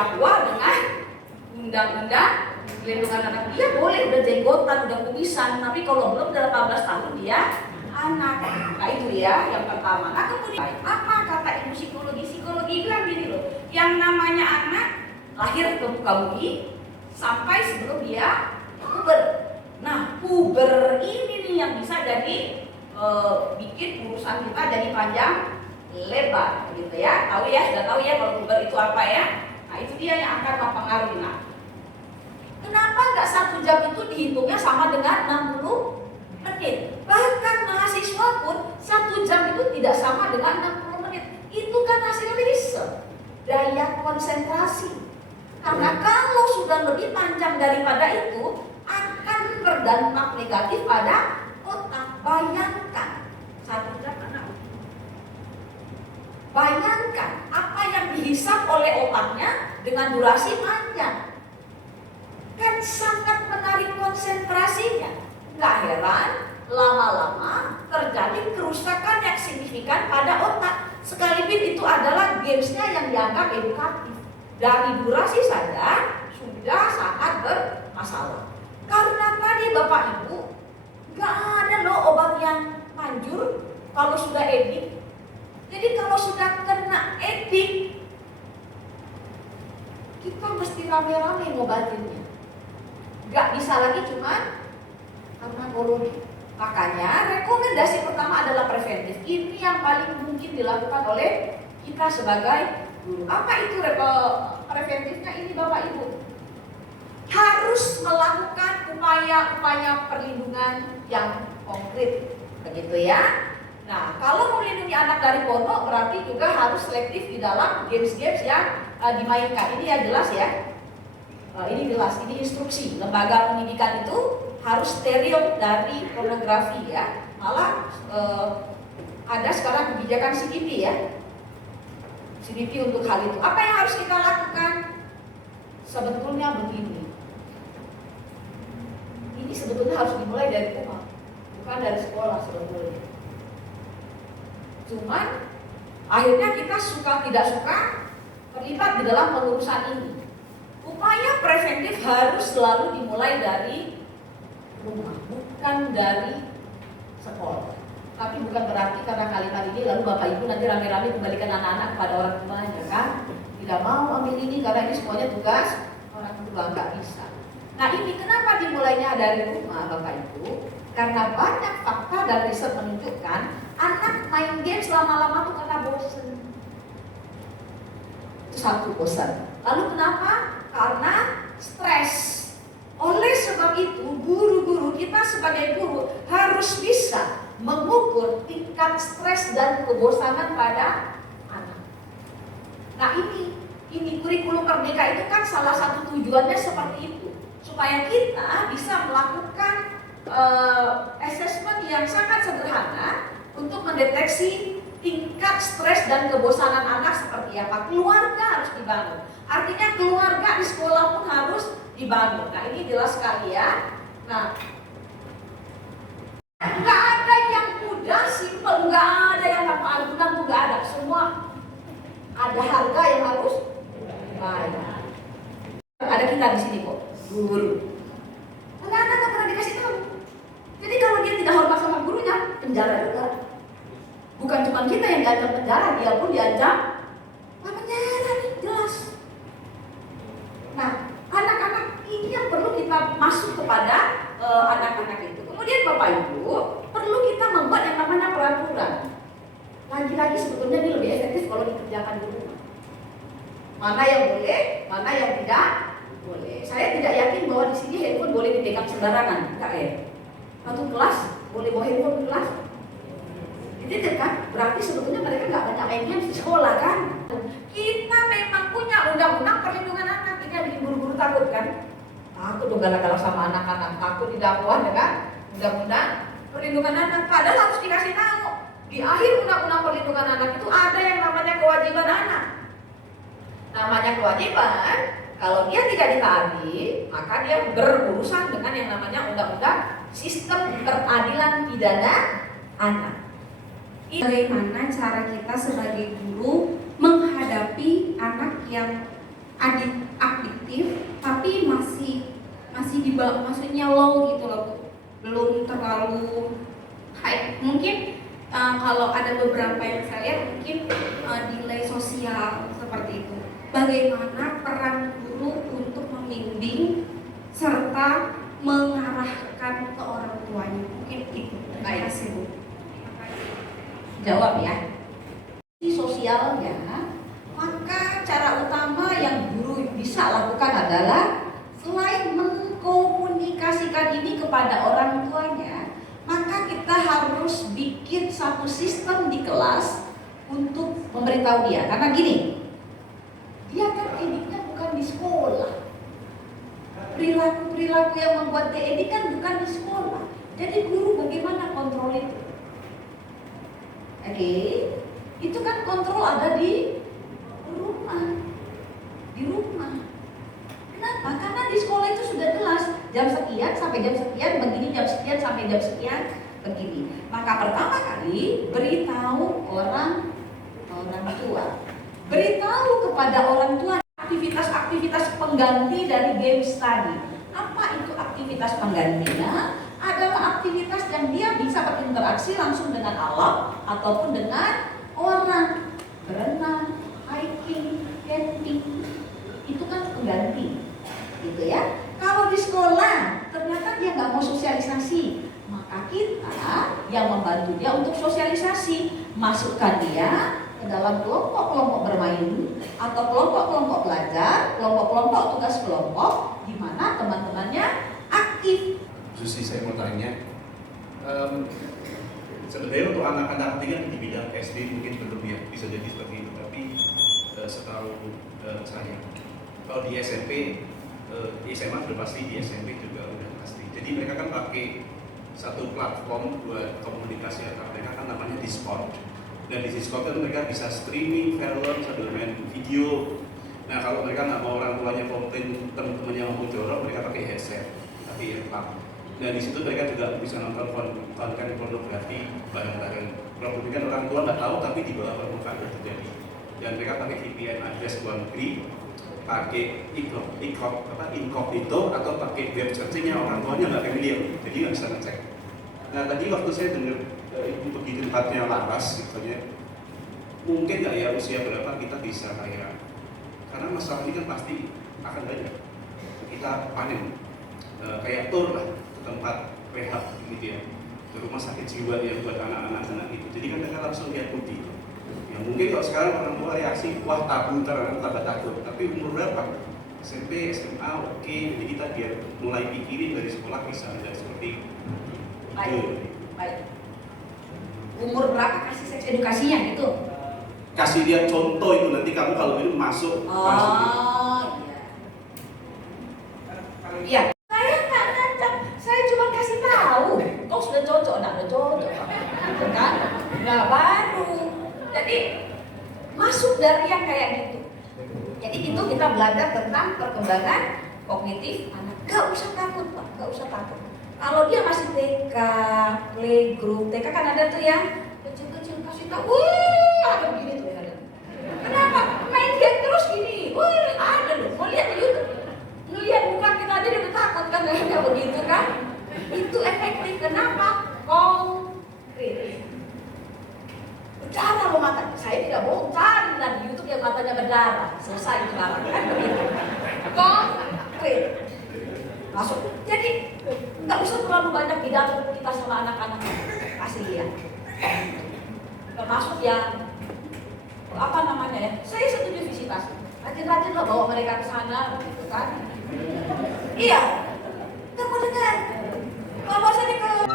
didakwa dengan undang-undang perlindungan anak. Dia boleh udah jenggotan, udah kumisan, tapi kalau belum 18 tahun dia anak. Nah itu ya yang pertama. Nah kemudian apa kata ilmu psikologi? Psikologi bilang gini loh, yang namanya anak lahir ke muka bumi sampai sebelum dia puber. Nah puber ini nih yang bisa jadi bikin urusan kita jadi panjang lebar gitu ya. Tahu ya, sudah tahu ya kalau puber itu apa ya. Nah itu dia yang akan mempengaruhi. Nah, kenapa nggak 1 jam itu dihitungnya sama dengan 60 menit? Bahkan mahasiswa pun 1 jam itu tidak sama dengan 60 menit. Itu kan hasil riset, daya konsentrasi. Karena kalau sudah lebih panjang daripada itu akan berdampak negatif pada otak. Bayangkan 1 jam anak. Bayangkan apa yang dihisap oleh otaknya dengan durasi panjang. Kan sangat menarik konsentrasinya. Nggak heran lama-lama terjadi kerusakan yang signifikan pada otak. Sekalipun itu adalah gamesnya yang dianggap edukatif. Dari durasi saja sudah sangat bermasalah. Karena tadi Bapak Ibu nggak ada loh obat yang manjur kalau sudah edik. Jadi kalau sudah kena edik kita mesti rame-rame ngobatinnya. Nggak bisa lagi cuma farmakologi. Makanya rekomendasi pertama adalah preventif. Ini yang paling mungkin dilakukan oleh kita sebagai guru. Apa itu preventifnya ini Bapak Ibu? Harus melakukan upaya-upaya perlindungan yang konkret, begitu ya. Nah, kalau melindungi anak dari porno berarti juga harus selektif di dalam games-games yang dimainkan. Ini ya jelas ya. Ini jelas, ini instruksi. Lembaga pendidikan itu harus steril dari pornografi ya. Malah ada sekarang kebijakan CDP ya. CDP untuk hal itu. Apa yang harus kita lakukan? Sebetulnya begini. Ini sebetulnya harus dimulai dari rumah, bukan dari sekolah sebetulnya. Cuman akhirnya kita suka tidak suka terlibat di dalam pengurusan ini. Upaya preventif harus selalu dimulai dari rumah, bukan dari sekolah. Tapi bukan berarti karena kalimat ini lalu Bapak Ibu nanti rame-rame kembalikan anak-anak kepada orang tuanya kan? Tidak mau ambil ini karena ini semuanya tugas orang tua, nggak bisa. Nah ini kenapa dimulainya dari rumah Bapak Ibu? Karena banyak fakta dan riset menunjukkan anak main game lama-lama tuh karena bosan. Itu satu, bosan. Lalu kenapa? Karena stres. Oleh sebab itu guru-guru kita sebagai guru harus bisa mengukur tingkat stres dan kebosanan pada anak. Nah ini kurikulum Merdeka itu kan salah satu tujuannya seperti itu, supaya kita bisa melakukan assessment yang sangat sederhana untuk mendeteksi tingkat stres dan kebosanan anak seperti apa. Keluarga harus dibangun. Artinya keluarga di sekolah pun harus dibangun. Nah ini jelas sekali ya. Nah, nggak ada yang mudah, simpel, nggak ada yang tanpa argumen tuh nggak ada. Semua ada harga yang harus dibayar. Ada kita di sini kok, guru. Anak-anak nggak pernah dikasih tahu. Jadi kalau dia tidak hormat sama gurunya, penjara juga. Bukan cuma kita yang diancam penjara, dia pun diancam penjara nih, jelas. Nah, anak-anak ini yang perlu kita masuk kepada anak-anak itu. Kemudian Bapak Ibu, perlu kita membuat yang namanya peraturan. Lagi-lagi sebetulnya ini lebih efektif kalau dikerjakan di rumah. Mana yang boleh, mana yang tidak boleh. Saya tidak yakin bahwa di sini handphone boleh dipegang sembarangan, enggak ya? Satu kelas boleh bawa handphone ke kelas. Itu kan berarti sebetulnya mereka nggak banyak main game di sekolah kan? Kita memang punya undang-undang perlindungan anak. Ini yang bikin guru-guru takut kan? Takut dong galak-galak sama anak-anak, takut didakwa dengan undang-undang perlindungan anak. Padahal harus dikasih tahu di akhir undang-undang perlindungan anak itu ada yang namanya kewajiban anak. Namanya kewajiban, kalau dia tidak ditaati, maka dia berurusan dengan yang namanya undang-undang sistem peradilan pidana anak. Bagaimana cara kita sebagai guru menghadapi anak yang adiktif, tapi masih di bawah, maksudnya low gitu loh, belum terlalu high. Mungkin kalau ada beberapa yang saya lihat mungkin nilai sosial seperti itu. Bagaimana peran guru untuk membimbing serta mengarahkan ke orang tuanya, mungkin itu. Terima kasih Bu. Jawab ya. Sosialnya, maka cara utama yang guru bisa lakukan adalah selain mengkomunikasikan ini kepada orang tuanya, maka kita harus bikin satu sistem di kelas untuk memberitahu dia. Karena gini, dia kan ediknya bukan di sekolah. Perilaku yang membuat dia edik kan bukan di sekolah. Jadi guru bagaimana kontrol itu? Oke, itu kan kontrol ada di rumah. Di rumah. Kenapa? Karena di sekolah itu sudah jelas jam sekian sampai jam sekian begini, jam sekian sampai jam sekian begini. Maka pertama kali beritahu orang tua. Beritahu kepada orang tua aktivitas-aktivitas pengganti dari game study. Apa itu aktivitas penggantinya? Adalah aktivitas yang dia bisa berinteraksi langsung dengan alam ataupun dengan orang. Berenang, hiking, camping, itu kan pengganti, gitu ya. Kalau di sekolah ternyata dia nggak mau sosialisasi, maka kita yang membantu dia untuk sosialisasi, masukkan dia ke dalam kelompok-kelompok bermain atau kelompok-kelompok belajar, kelompok-kelompok tugas kelompok, di mana teman-temannya aktif. Susi, saya mau tanya, sebenarnya untuk anak-anak tinggal di bidang SD mungkin belum ya, bisa jadi seperti itu, tapi setahu saya, kalau di SMP, di SMA sudah pasti, di SMP juga sudah pasti. Jadi mereka kan pakai satu platform buat komunikasi antar mereka, kan namanya Discord. Dan di Discord itu mereka bisa streaming film sambil main video. Nah kalau mereka nggak mau orang tuanya komplain teman-temannya mau jorok, mereka pakai headset, tapi earplug. Dan di situ mereka juga bisa nonton konten pornografi bareng-bareng. Problem kan orang tua nggak tahu, tapi di bawah permukaan itu terjadi. Dan mereka pakai VPN address luar negeri, pakai incognito atau pakai web searching yang orang tuanya nggak familiar, jadi nggak bisa ngecek. Nah tadi waktu saya dengar ibu pergi ke tempatnya Laras, gitu, mungkin nggak ya usia berapa kita bisa kayak, karena masalah ini kan pasti akan banyak. Kita panen kayak tour lah ke tempat rehab gitu ya, ke rumah sakit jiwa yang buat anak-anak itu. Jadi kan mereka langsung lihat bukti. Ya mungkin kalau sekarang orang tua reaksi, wah takut, tambah takut. Tapi umur berapa? SMP, SMA, oke. Jadi kita biar mulai pikirin dari sekolah bisa ada seperti itu. Baik. Umur berapa kasih seks edukasinya gitu? Kasih lihat contoh itu, nanti kamu kalau itu masuk. Iya. Saya nggak ngajak, saya cuma kasih tahu. Kau sudah cocok, nggak udah cocok, gitu kan? Nggak baru. Jadi masuk dari yang kayak gitu. Jadi itu kita belajar tentang perkembangan kognitif anak. Gak usah takut Pak, gak usah takut. Kalau dia masih TK, playgroup, TK kan ada tuh yang kecil-kecil kasih tahu, wih ada begini tuh ada. Kenapa? Main game terus gini, wih ada loh, mau lihat di YouTube. Ngelihat muka kita aja dia takut kan, kayak begitu kan? Itu efektif, kenapa? Konkret. Berdarah lo mata, saya tidak bohong, cari di YouTube yang matanya berdarah, selesai sekarang kan begitu. Konkret. Masuk. Jadi nggak usah terlalu banyak pidato kita sama anak-anak, kasih lihat. Termasuk yang apa namanya ya? Saya setuju visitasi. Rajin-rajin lo bawa mereka ke sana, gitu kan? Iya.